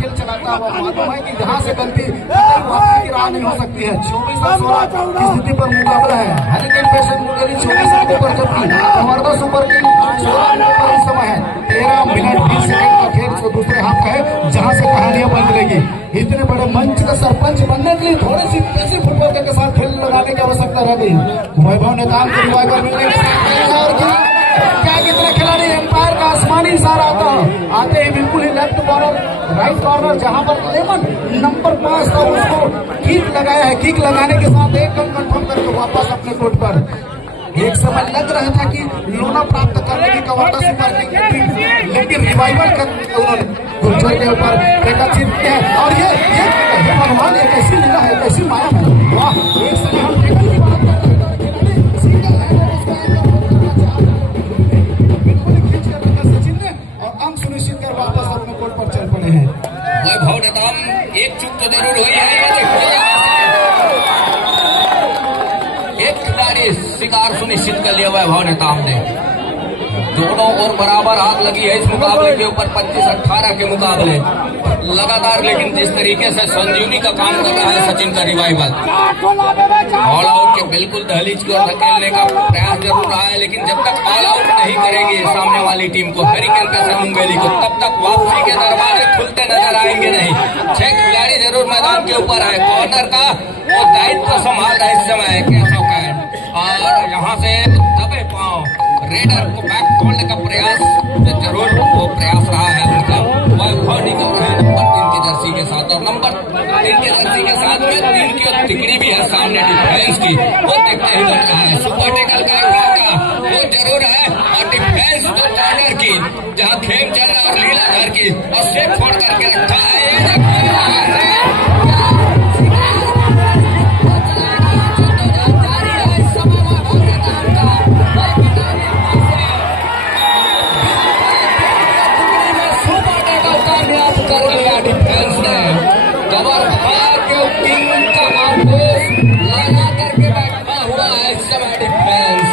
खेल चलाता हुआ मालूम है कि जहाँ से गलती वापसी की राह नहीं हो सकती है। 24-16 की स्थिति पर मुकाबला है। हैरिकेन पेशेंट मुरली 24 के ऊपर, जबकि वर्धा सुपर किंग 16 पर इस समय है। 13 मिनट 20 सेकंड का खेल दूसरे हाथ का है, जहाँ से कहानियां बदलेगी। इतने बड़े मंच का सरपंच बनने के लिए थोड़ी सी पैसिव फुटबॉल के साथ खेल लगाने की आवश्यकता रह गई। वैभव नेताम को रिवाइवल मिलने क्या कितने खिलाड़ी एम्पायर का आसमानी इशारा आता है, आते ही बिल्कुल ही लेफ्ट कॉर्नर राइट कॉर्नर जहां पर लेमन नंबर 5 था उसको किक लगाया है। किक लगाने के साथ एक रन कंफर्म करके वापस अपने कोर्ट पर। एक समय लग रहा था कि लोना प्राप्त करने की कवर्धा सुपर किंग की टीम, लेकिन रिवाइवल करने के उन्होंने गुलचर के ऊपर टेकल जीत किया है। और ये भगवान एक ऐसी लीला है, एक ऐसी माया है। वाह, एक समय हम टेकल की बात कर रहे थे, सिंगल हैंड बिल्कुल खींच कर टेकल सचिन ने, और अंक सुनिश्चित कर वापस अपने कोर्ट पर चल पड़े हैं। वैभव नेताम एक चूक तो जरूर हुई है, एक खिलाड़ी शिकार सुनिश्चित कर लिया वैभव नेताम ने। दोनों और बराबर हाथ लगी है इस मुकाबले के ऊपर। 25-18 के मुकाबले लगातार, लेकिन जिस तरीके से संजीवनी का काम कर रहा है सचिन का रिवाइवल, ऑल आउट के बिल्कुल दहलीज की ओर धकेलने का प्रयास जरूर रहा है, लेकिन जब तक ऑल आउट नहीं करेंगे सामने वाली टीम को, हैरिकेन पेसर मुंगेली को, तब तक वापसी के दरवाजे खुलते नजर आएंगे नहीं। 6 खिलाड़ी जरूर मैदान के ऊपर है। कॉर्नर का वो दायित्व संभाल रहा है इस समय केशव कैंड, और यहाँ से दबे पांव रेडर को बैक खोलने का प्रयास जरूर वो प्रयास रहा है उनका। तिकड़ी भी है सामने डिफेंस की, वो देखते ही बन रहा है। सुपर टैकल का मौका वो जरूर है, और डिफेंस दो कॉर्नर की जहां खेमचंद और लीलाधर की, और सेफ छोड़ करके रखा है। डिफेंस ने कवर के किंग का आदेश लगा करके बैठा हुआ है इस समय डिफेंस।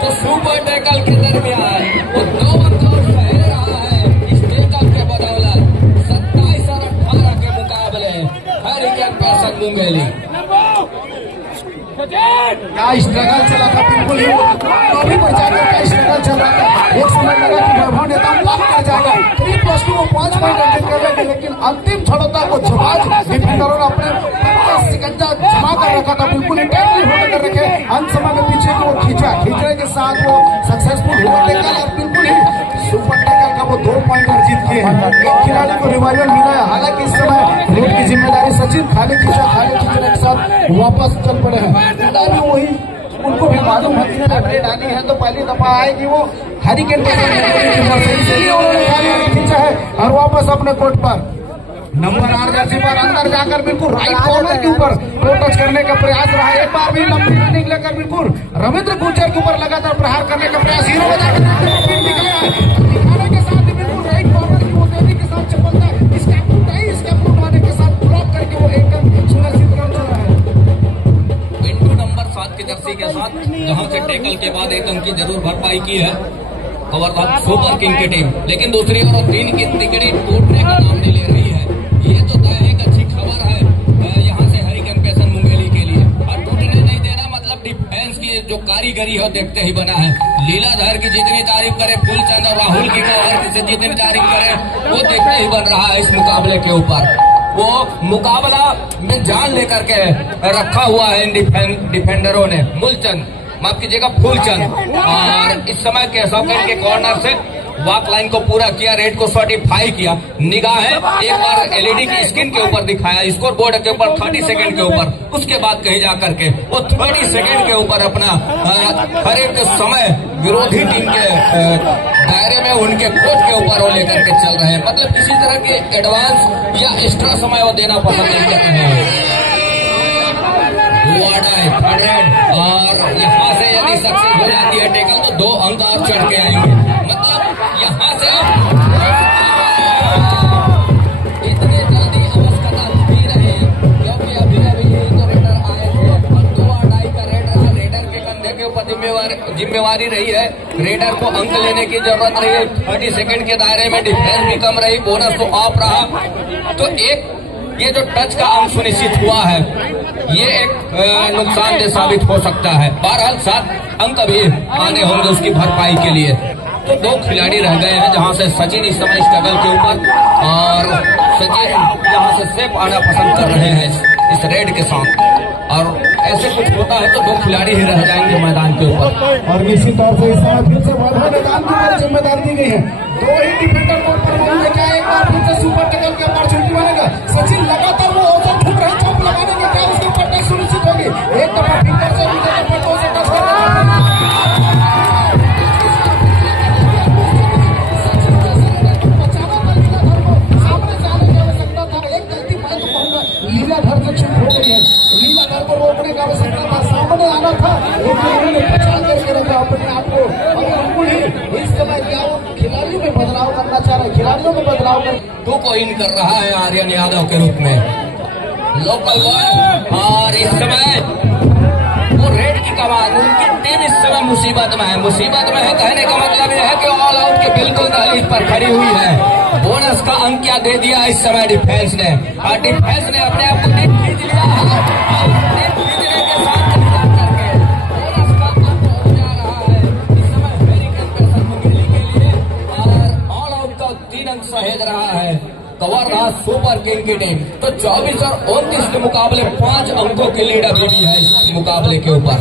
तो सुपर टैकल के दरमियान वो 2 अंक फैल रहा है इस टैकल के बदौलत 27 और 18 के मुकाबले हरिकेन पैसन मुंगेली। क्या स्ट्रगल चला था, बिल्कुल ही अभी पर जाकर क्या स्ट्रगल चल रहा था। एक समय लगा कि वैभव नेता ब्लॉक कर जाएगा, 3+2 को 5 पॉइंट अर्जित कर लेंगे, लेकिन अंतिम क्षणों को जवाब डिफेंडरों ने अपने सिकंजा जमा कर रखा था, बिल्कुल ही टाइटली होल्ड कर रखे। अंत समय में पीछे की ओर खींचने के साथ वो सक्सेसफुल हुआ टैकल, और बिल्कुल ही सुपर टैकल का वो 2 पॉइंट अर्जित किए हैं। एक खिलाड़ी को रिवाइवल मिला है, हालांकि इस समय रेड की जिम्मेदारी सचिन खाली खींचने के साथ वापस चल पड़े हैं। वही उनको भी मालूम है कि रेड आनी है तो पहली दफा आएगी वो हरिकेन उन्होंने खाली खींचा है, और वापस अपने कोर्ट पर नंबर 8 जर्सी पर अंदर जाकर बिल्कुल राइट कॉर्नर के ऊपर टच करने का प्रयास रहा। एक बार भी लंबी रनिंग लेकर बिल्कुल रविंद्र गुर्जर के ऊपर लगातार प्रहार करने का प्रयास, हीरो में जाकर दिखाने के साथ बिल्कुल राइट कॉर्नर की वो तेजी के साथ चपलता इसका मारने के साथ ब्लॉक करके वो एकदम सुनिश्चित कर रहा है। पिंटू नंबर 7 की जर्सी के साथ जहां से टैकल के बाद 1 अंक की जरूर भरपाई की है खबरदार सुपर किंग की टीम, लेकिन दूसरी ओर 3 की तिकड़ी टूटने का नाम नहीं ले रही है। ये तो तय एक अच्छी खबर है यहाँ से हरिकेन पैसन मुंगेली के लिए, और टूटने नहीं देना मतलब डिफेंस की जो कारीगरी है देखते ही बना है। लीलाधर की जितनी तारीफ करे, फूलचंद और राहुल की कवर से जितनी तारीफ करे, वो देखते ही बन रहा है इस मुकाबले के ऊपर। वो मुकाबला में जान लेकर के रखा हुआ है इन डिफेंडरों ने। मूलचंद माफ कीजिएगा फूलचंद, और इस समय केशव के कॉर्नर से वॉक लाइन को पूरा किया, रेड को सर्टिफाई किया। निगाहें एक बार एलईडी की स्क्रीन के ऊपर दिखाया, स्कोर बोर्ड के ऊपर 30 सेकंड के ऊपर, उसके बाद कहीं जा करके वो 30 सेकंड के ऊपर अपना हर एक समय विरोधी टीम के दायरे में उनके कोच के ऊपर वो लेकर के चल रहे हैं। मतलब किसी तरह के एडवांस या एक्स्ट्रा समय वो देना पसंद नहीं कर रहे हैं। और यहाँ से यदि सक्सेस हो जाती है टैकल तो 2 अंक और चढ़ के आएंगे। मतलब यहाँ से इतने जल्दी अवस्था नहीं रहे, क्योंकि अभी तो रेडर आए थे और 2-2 का रेड रहा। रेडर के कंधे के ऊपर जिम्मेवारी रही है, रेडर को अंक लेने की जरूरत रही है। 30 सेकंड के दायरे में डिफेंस भी कम रही, बोनस तो ऑफ रहा, तो एक ये जो टच का अंक सुनिश्चित हुआ है ये एक नुकसानदेह साबित हो सकता है। बहरहाल 7 अंक भी आने होंगे उसकी भरपाई के लिए। तो 2 खिलाड़ी रह गए हैं जहां से सचिन इस समय स्ट्रगल के ऊपर, और सचिन जहां से सेफ आना पसंद कर रहे हैं इस रेड के साथ, और ऐसे कुछ होता है तो 2 खिलाड़ी ही रह जाएंगे मैदान के ऊपर। और निश्चित तौर से इस समय फिर से मैदान की जिम्मेदारी दी गई है। 2 ही डिफेंडर कोर्ट पर मौजूद है, क्या एक बार फिर से सुपर टैकल की अपॉर्चुनिटी मारेगा सचिन? लगातार वो औसत ठुक रहे, चौक लगाने के क्या उसके ऊपर टच सुनिश्चित होगी? एक दफा फिंगर से दूसरे दफा 2 से टच लीलाधर से चुप हो गई है। लीलाधर को रोकने का आवश्यकता था, सामने आना था, लेकिन उन्होंने बचा करके रखा अपने आप को। और बिल्कुल ही इस समय क्या वो खिलाड़ियों में बदलाव करना चाह रहे, खिलाड़ियों में बदलाव कर 2 को इन कर रहा है आर्यन यादव के रूप में लोकल बॉय। और इस समय वो रेड की कमान, उनकी टीम इस समय मुसीबत में है। मुसीबत में है कहने का मतलब यह है कि ऑल आउट के बिल्कुल दहलीज पर खड़ी हुई है। बोनस का अंक क्या दे दिया इस समय डिफेंस ने, और डिफेंस ने अपने आप को खींच लिया है। खींचने के साथ बोनस का अंक हो जा रहा है इस समय हरिकेन पैसन मुंगेली के लिए, और ऑल आउट का 3 अंक सहेज रहा है कवर रहा सुपर किंग की टीम। तो 24 और 29 के मुकाबले 5 अंकों की लीड अभी भी है इस मुकाबले के ऊपर।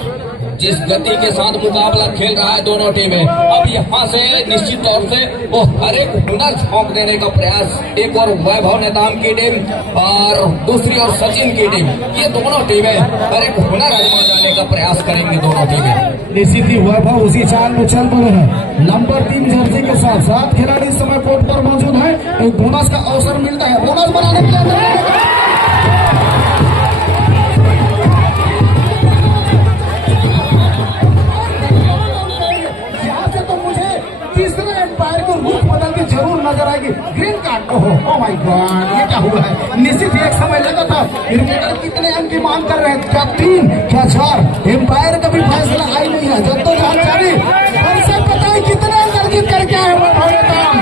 जिस गति के साथ मुकाबला खेल रहा है दोनों टीमें, अब यहाँ से निश्चित तौर से वो हर एक हुनर झोंक देने का प्रयास, एक और वैभव नेताम की टीम और दूसरी और सचिन की टीम, ये दोनों टीमें हर एक हुनर आजमा जाने का प्रयास करेंगी दोनों टीमें। निश्चित ही वैभव उसी चाल में चल पड़े हैं। नंबर 3 जर्सी के साथ 7 खिलाड़ी इस समय कोर्ट पर मौजूद है। एक बोनस का अवसर मिलता है, बोनस बनाने के लिए जरूर नजर आएगी green card. Oh my God, ये क्या हुआ है? निश्चित ही एक समय लगा था क्रिकेटर कितने अंक की मांग कर रहे हैं, क्या 3 क्या 4? एम्पायर का भी फैसला आई नहीं है। जब तो जहां जारी हमसे पता है कितने अंक अर्जित करके आए वैभव नेताम।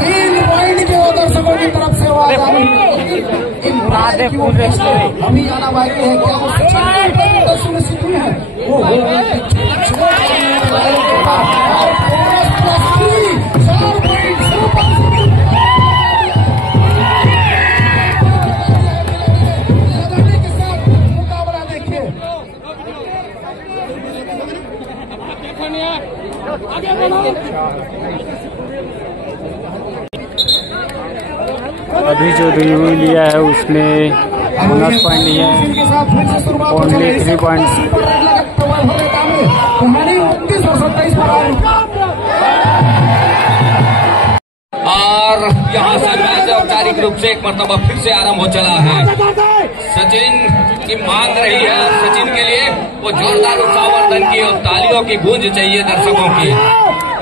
3 पॉइंट के दर्शकों की तरफ से आवाज आ रही है। अभी आना बाकी है, क्या वो सुनिश्चित हुई है? अभी जो रिव्यू लिया है उसमें बोनस पॉइंट नहीं है, ओनली 3 पॉइंट्स। और यहाँ से मैच औपचारिक रूप से एक मरतबा फिर से आरंभ हो चला है। सचिन की मांग रही है, सचिन के लिए वो जोरदार उत्साहवर्धन की और तालियों की गूंज चाहिए दर्शकों की।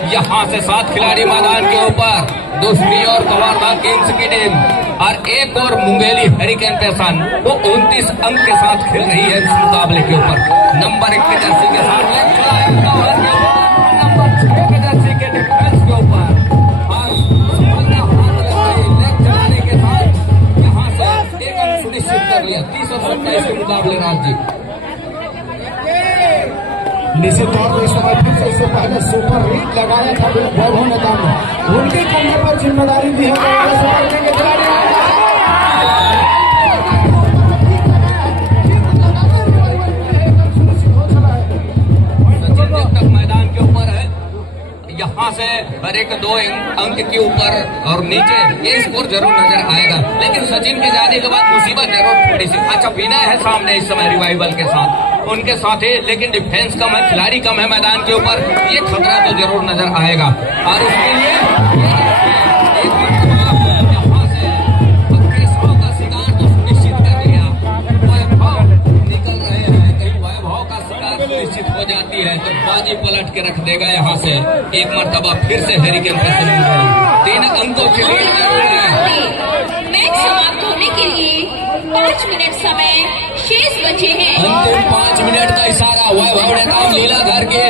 यहाँ से 7 खिलाड़ी मैदान के ऊपर, दूसरी ओर कवारदा किंग्स की टीम और एक और मुंगेली हरिकेन पैसन, वो 29 अंक के साथ खेल रही है इस मुकाबले के ऊपर। नंबर 1 की जर्सी के साथ नंबर 6 की जर्सी के डिफेंस के ऊपर के साथ यहाँ से एक अंक सुनिश्चित कर लिया। 30 और 27 के मुकाबले राज जी। निश्चित तौर पर इस समय फिर से इससे पहले सुपर हिट लगाया था वैभव नेताम ने, उनके कंधे पर जिम्मेदारी दी है। यहाँ से हर एक 2 अंक के ऊपर और नीचे ये स्कोर जरूर नजर आएगा, लेकिन सचिन के जाने के बाद मुसीबत जरूर थोड़ी सी। अच्छा, विनय है सामने इस समय रिवाइवल के साथ, उनके साथ ही, लेकिन डिफेंस कम है, खिलाड़ी कम है मैदान के ऊपर, ये खतरा तो जरूर नजर आएगा। और उसके लिए यहाँ से 100 का शिकार तो सुनिश्चित कर लिया। वैभव निकल रहे हैं, कहीं वैभव का शिकार सुनिश्चित हो जाती है तो बाजी पलट के रख देगा। यहाँ से एक मरतबा फिर से हैरिकेन पैसन 3 अंकों के लीड है। मैच समाप्त होने के लिए 5 मिनट समय शेष बचे हैं। अंतिम 5 मिनट का इशारा वैभव नेताम लीलाधर के,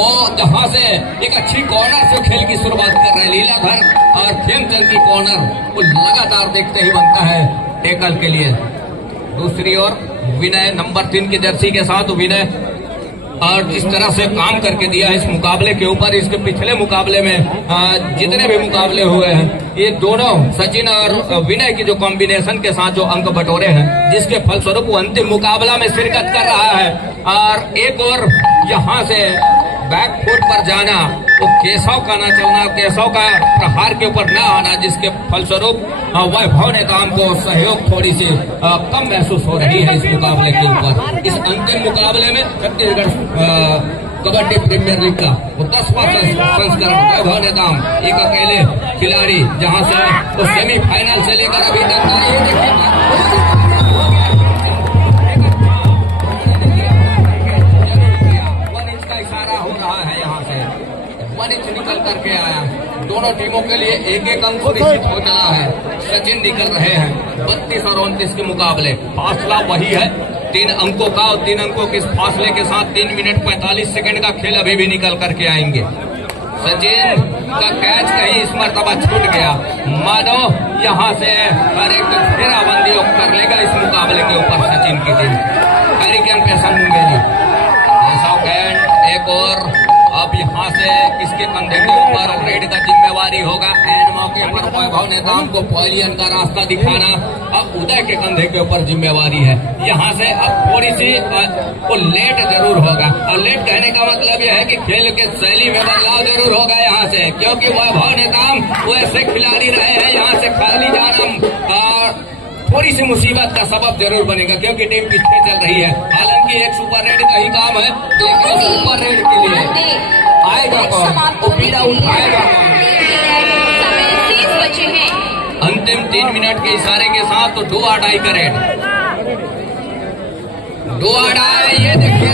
और जहां से एक अच्छी कॉर्नर से खेल की शुरुआत कर रहे हैं लीलाधर और खेमचंद की कॉर्नर वो लगातार देखते ही बनता है टेकल के लिए। दूसरी ओर विनय नंबर 3 की जर्सी के साथ विनय, और जिस तरह से काम करके दिया है इस मुकाबले के ऊपर, इसके पिछले मुकाबले में जितने भी मुकाबले हुए हैं, ये दोनों सचिन और विनय की जो कॉम्बिनेशन के साथ जो अंक बटोरे हैं, जिसके फलस्वरूप वो अंतिम मुकाबला में शिरकत कर रहा है। और एक और यहाँ से बैकफुट पर जाना, तो केशव का न चलना, केशव का प्रहार के ऊपर न आना, जिसके फलस्वरूप वैभव नेताम को सहयोग थोड़ी सी कम महसूस हो रही है इस मुकाबले के ऊपर। इस अंतिम मुकाबले में छत्तीसगढ़ कबड्डी प्रीमियर लीग का वो 10वां संस्करण वैभव नेताम एक अकेले खिलाड़ी, जहां से वो सेमीफाइनल से लेकर अभी तक 1 इंच निकल करके आया। दोनों टीमों के लिए 1-1 अंक सुनिश्चित हो चला है। सचिन निकल रहे हैं 32 और 29 के मुकाबले, फासला वही है 3 अंकों का, और 3 अंकों के फासले के साथ 3 मिनट 45 सेकंड का खेल अभी भी निकल करके आएंगे। सचिन का कैच कहीं इस मरतबा छूट गया, मानो यहाँ से हर एक घेराबंदी कर लेगा इस मुकाबले के ऊपर सचिन की टीम। हैरिकेन पैसन मुंगेली एक और अब यहाँ यहाँ से इसके कंधे के ऊपर रेड का जिम्मेवारी होगा। एंड मौके पर वैभव नेताम को पवेलियन का रास्ता दिखाना अब उदय के कंधे के ऊपर जिम्मेवारी है। यहाँ से अब थोड़ी सी वो लेट जरूर होगा, और लेट कहने का मतलब यह है कि खेल के शैली में बदलाव जरूर होगा यहाँ से, क्योंकि वैभव नेताम वो ऐसे खिलाड़ी रहे हैं, यहाँ से खाली जाना थोड़ी सी मुसीबत का सबब जरूर बनेगा, क्योंकि टीम पीछे चल रही है। हालांकि एक सुपर रेड का ही काम है, लेकिन सुपर रेड के लिए आएगा कौन, वो पीड़ा उठाएगा। अंतिम 3 मिनट के इशारे के साथ तो 2 आड़ाई का रेड, 2 आड़ाई। ये देखिए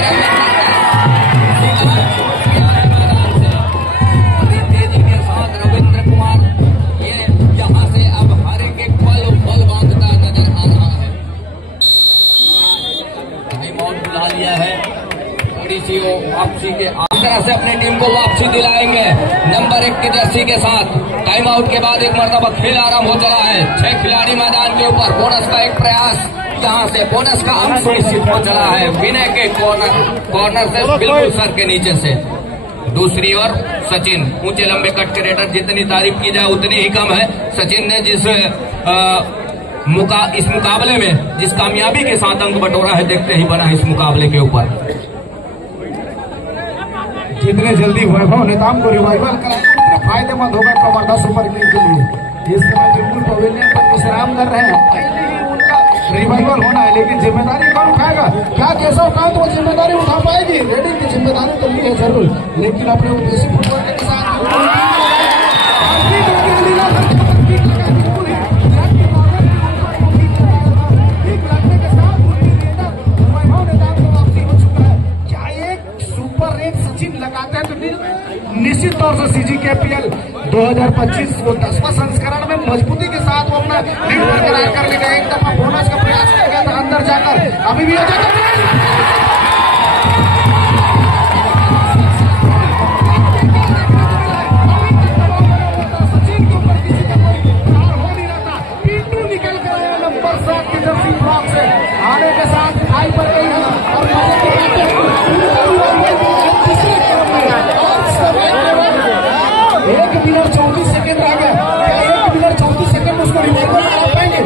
तेजी के साथ रविंद्र कुमार ये यहाँ से अब हारे के पल बांधता नजर आ रहा है। टाइम आउट बुला लिया है, थोड़ी सी वो वापसी के इस तरह से अपनी टीम को वापसी दिलाएंगे नंबर 1 की जर्सी के साथ। टाइम आउट के बाद एक मरतबा खेल आराम हो चला है। 6 खिलाड़ी मैदान के ऊपर, बोनस का एक प्रयास, जहां से बोनस का अंक सुनिश्चित हो चला है विनय के कॉर्नर से बिल्कुल सर के नीचे से। दूसरी ओर सचिन, ऊंचे लंबे कट के रेडर, जितनी तारीफ की जाए उतनी ही कम है। सचिन ने जिस इस मुकाबले में जिस कामयाबी के साथ अंक बटोरा है, देखते ही बना इस मुकाबले के ऊपर। जितने जल्दी वैभव नेताम को रिवाइवल कराएंगे उतना फायदेमंद होगा कवर्धा सुपर किंग के लिए। इस समय बिल्कुल पवेलियन पर विश्राम कर रहे हैं, पहले ही उनका रिवाइवल होना है, लेकिन जिम्मेदारी कौन उठाएगा? क्या केशव कांत वो जिम्मेदारी उठा पाएगी? रेडी की जिम्मेदारी तो ली है जरूर, लेकिन अपने उद्देश्य फुटबॉल के साथ लगाते हैं तो निश्चित तौर से CGKPL 2025 को 10वां संस्करण में मजबूती के साथ वो अपना लीड बरकरार करने का एक दफा बोनस का प्रयास किया गया था अंदर जाकर, अभी भी पिंटू निकल कर नंबर 7 की जर्सी फ्रॉक से आने के साथ खाई पर गई है और एक मिनट 34 सेकंड रह गया। क्या 1 मिनट 34 सेकंड उसको रिवाइवल करा पाएंगे?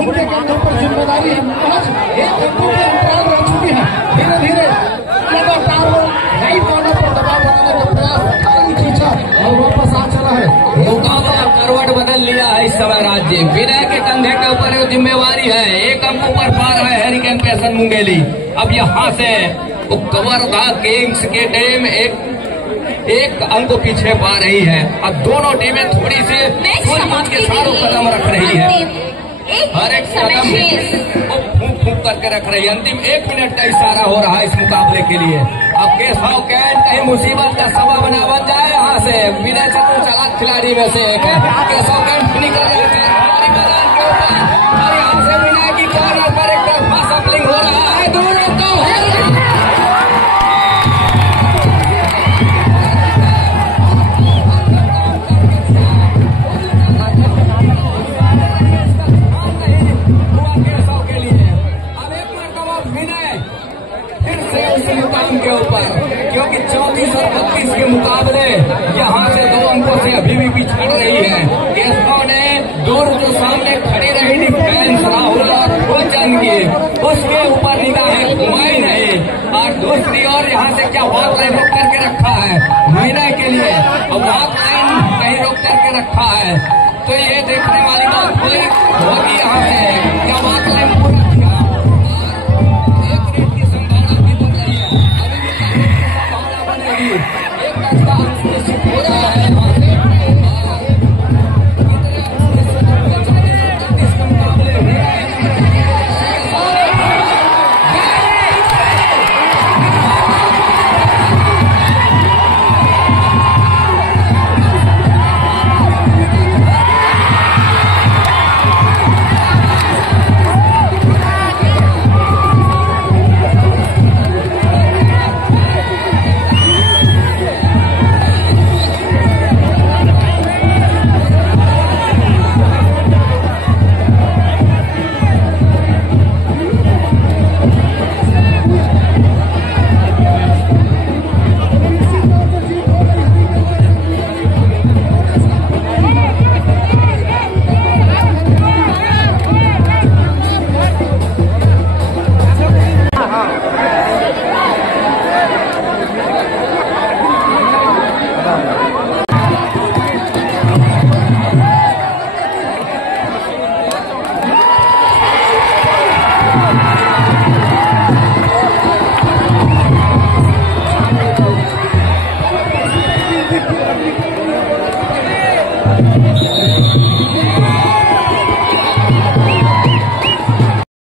उनके कंधों पर जिम्मेदारी है, आज एक घंटों के अंतराल रह चुकी है। धीरे धीरे लगातार वो राइट कॉर्नर पर दबाव बनाने का प्रयास खींचा और वापस आ चला है। मुकाबला करवट बदल लिया है इस समय राज्य। विनय के कंधे के ऊपर वो जिम्मेवारी है, 1 अंक ऊपर पा रहा है हैरिकेन पेसन मुंगेली। अब यहाँ से कवर्धा किंग्स की टीम एक अंक पीछे पा रही है। अब दोनों टीमें थोड़ी सी के चारों कदम रख रही है, हर एक कदम वो फूंक फूंक करके रख रही है। अंतिम 1 मिनट का इशारा हो रहा है इस मुकाबले के लिए। अब केशव कैंट कहीं मुसीबत का सबब न बन जाए। यहाँ से विनय चतुर चालाक खिलाड़ी में से एक है, केशव कैंट निकल रहे थे मैदान के ऊपर, और यहाँ से विनय की कॉर्नर पर एक तरफा सफलिंग हो रहा है। दोनों तो के ऊपर, क्योंकि 34 और 32 के मुकाबले यहाँ से 2 अंकों से अभी भी पिछड़ रही है। केशव ने दूर जो सामने खड़ी रही डिफेंस राहुल और भोजन की, उसके ऊपर निगाहें घुमाई नहीं। और दूसरी ओर यहाँ से क्या वॉक लाइन रोक करके रखा है विनय के लिए, और वॉक लाइन कहीं रोक करके रखा है, तो ये देखने वाली बात हुई